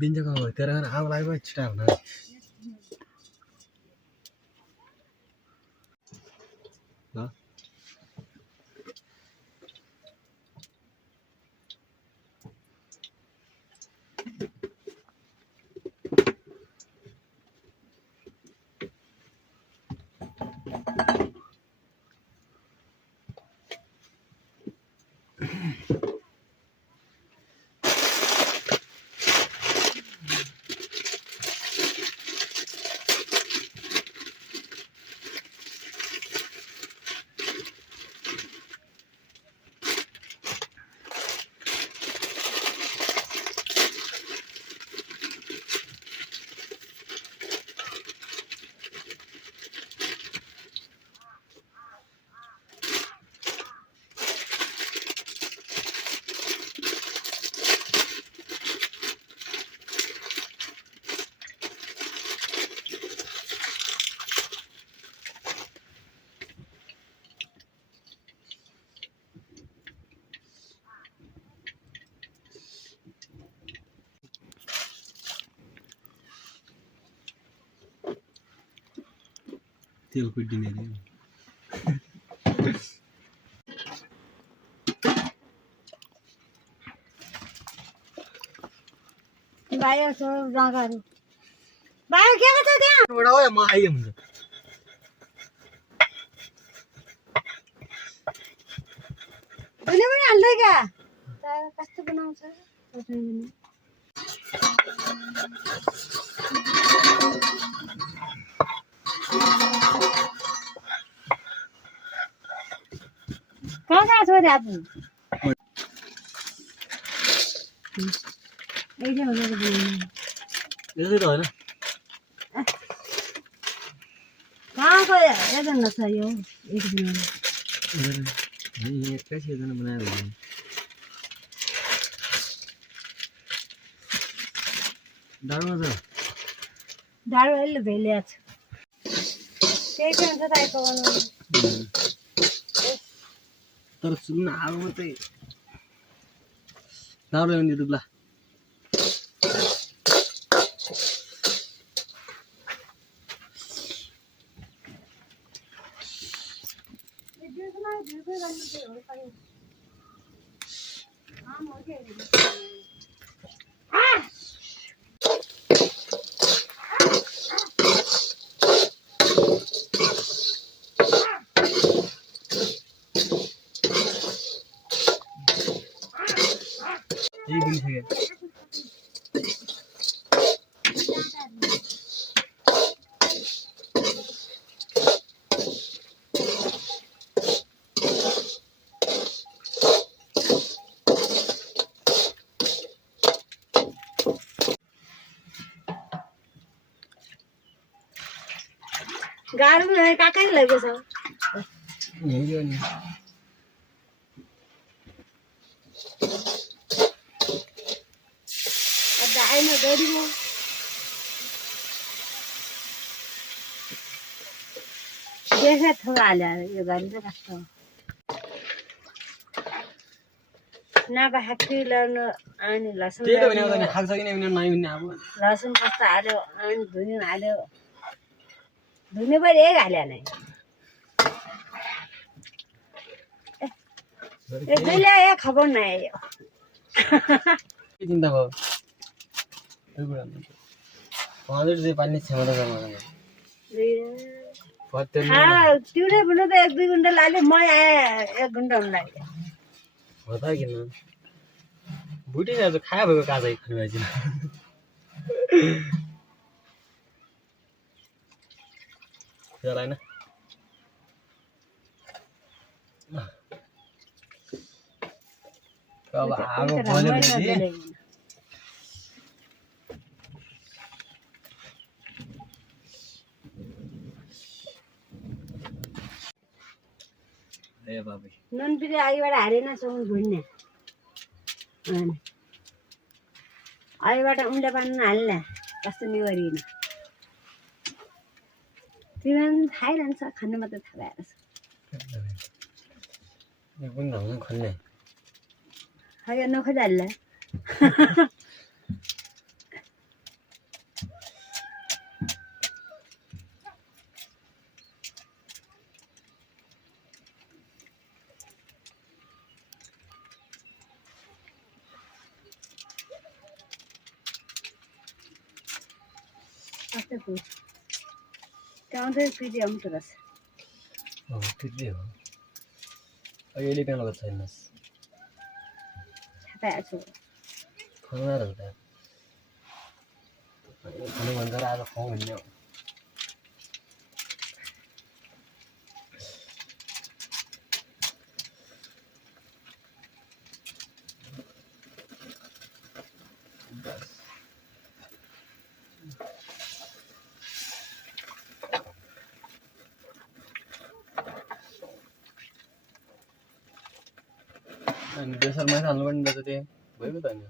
बिन जगह हो तेरा आग लाग्यो छिटा हुन ल तेल पिटिने रे बायो सो जगाहरु बायो के छ त्यहाँ बडा हो म आइए हुन्छ दुले पनि हाल्दै क्या कस्तो बनाउँछ कहाँ छोरी आप ऐसे हो गयो यसै त हैन कहाँ गयो हेर्न न छ यो एक दिन ये कैसे जन बनाया हुआ है डाळमा छ डाळो अहिले भेल्या छ त्यही पनि हुन्छ ताइको बनाउनु तर सुन्न आलु मात्रै डाळो ल्याउनु दुब्ला ये भी है गाडी पनि काकै लगेको छ यही हो नि आएन गाडीमा देखा थोड़ा हाल्यो यो गाडी चाहिँ कस्तो नपाखी ल्याउनु अनि लसुन त्यही त भने नि खान्छ कि नै भने नाइ भने अब लसुन कस्तो हाल्यो अनि धुनी हाल्यो धुनी पनि एक हाल्यो नै यसले एक खबर नै आयो के चिन्ता भयो त्यो कुरा नि हजुर चाहिँ पानी क्षमता छ मलाई तिउरे भन्नु त 1-2 घन्टा लाग्यो म आए 1 घन्टा हुन लाग्यो हो त किन बुढीहरू खायो भएको काजै खानु भएछ चलाएन अब आगो बलेपछि ए बाबु नुन फेरि अघिबाट हालेन सुन भुन्ने अघिबाट उम्ले पानी हाल्ने कस्तो निवरिन तिमीहरू खाइरहन्छ खानु मात्रै थाहा भएर यो पनि ढङ्ग खल्ने खायो नखोजाल्ला कस्तो फुल त्यहाँ पिटी आउँछ रहेछ त्यति हो अहिले त्यहाँ लगाएको छैनस् थाहा छु खाना रहन्छ खानु भन्छ र आज खाउँ भन्ने हो अनि बेसरमा हाल्नुपर्ने रहेछ त्यो भइगयो त अनि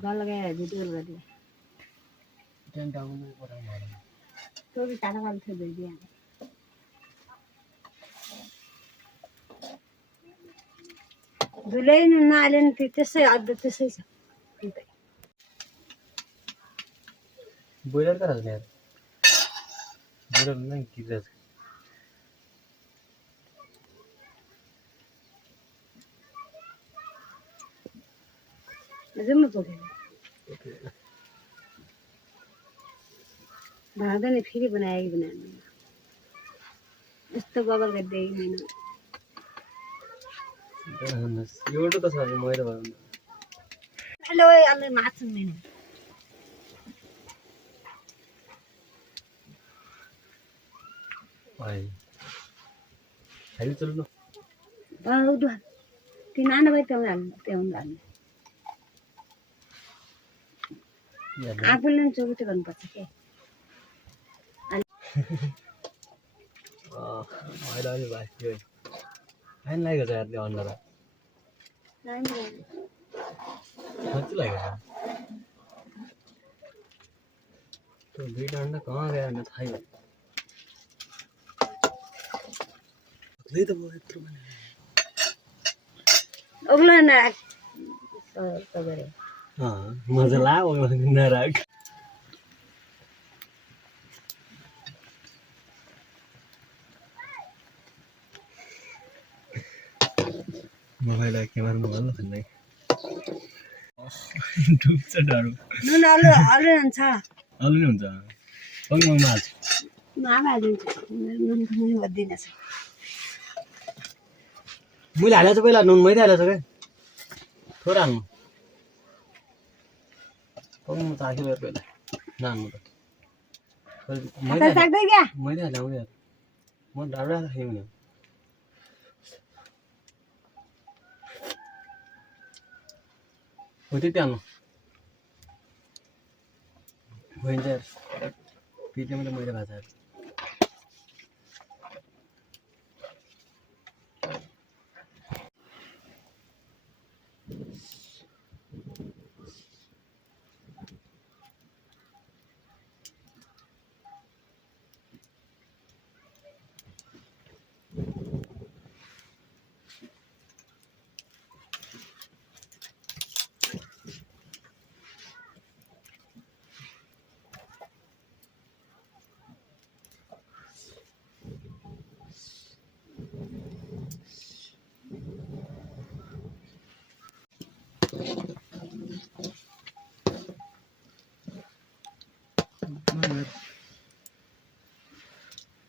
गल गएर भिडियो गरिदियो टेन्ट आउनु पठाउनु त्यो भी टाढा गल थियो दिदी धुलै नहाले नि त्यसै अझ त्यसै छ बोइलर कहाँ छ यार बोइलर नै किरा छ जम्म पुग्यो भाँदा नि फेरि बनायो कि बनाएन यस्तो बबल गरिदिएँ मैले एउटा त छ मैदा भयो हेलो अलि माछु मैले भाइ खाली चल्नु बहुत तिनान भाइ त्यो हाल्नु आफूले पनि चौबिटे गर्नुपर्छ के अहिले अलि भाइ खाइन लागेको छ यार त्यो अन्डा त कति लागेको छ त्यो दुईवटा अन्डा कहाँ गयो भने थाहै भयो त्यही त भयो यत्रो ओग्लो न मजा लाग्यो नराख मोबाइल क्यामेरामा भन्न भन्दै डुब्छ डर नुन अलि हुन्छ अलि नै हुन्छ पनि म हाल्छु मामा हालिदिन्छु नुन पनि भनिदिनेछ मैले हालेको छु पहिला नुन मैदा हालेको छु क्या थोरै हाल्नु पनि म चाख्यो पहिला नहाल्नु त मैदा हाले आउँदै म डाडा खाएँ भने हो त्यति हाल्नु भइन्छ पिठले मात्रै मैदा भएको छ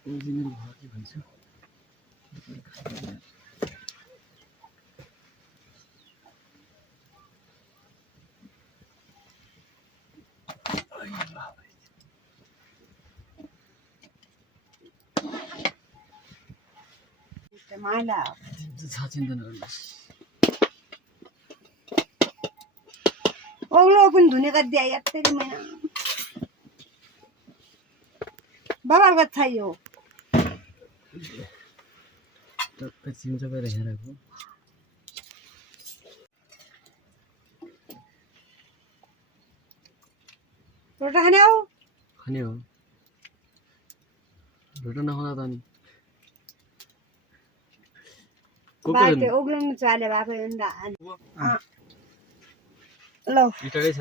ओरिजिनल भयो के भन्छ माला छाचिँदैन ओग्लो पनि धुने गद्दी आइ यत्तरी मैना बबाल गछ यो टक्क चिन्छ गएर हेरेको रोटा खाने हो खाने हो रोटा नखाँदा त अनि बाटे ओग्लो चाले बाबा अन्डा ल इटकै छ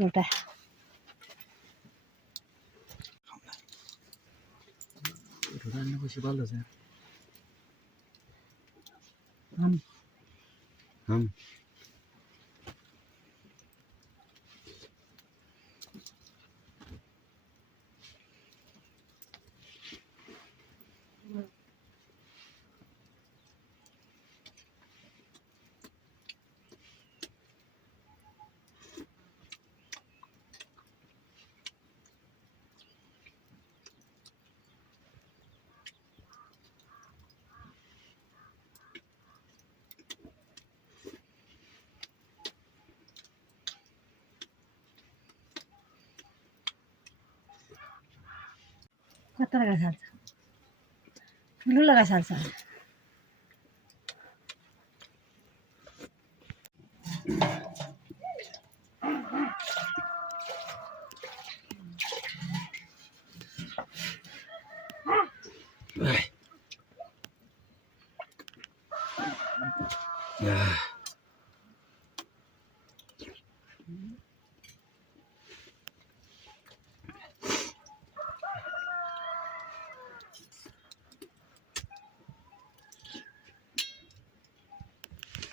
रोटा रोटा अन्डा पछि बल्ल छ हम हम कता लगा साल्छ ठुलो लगा साल्छ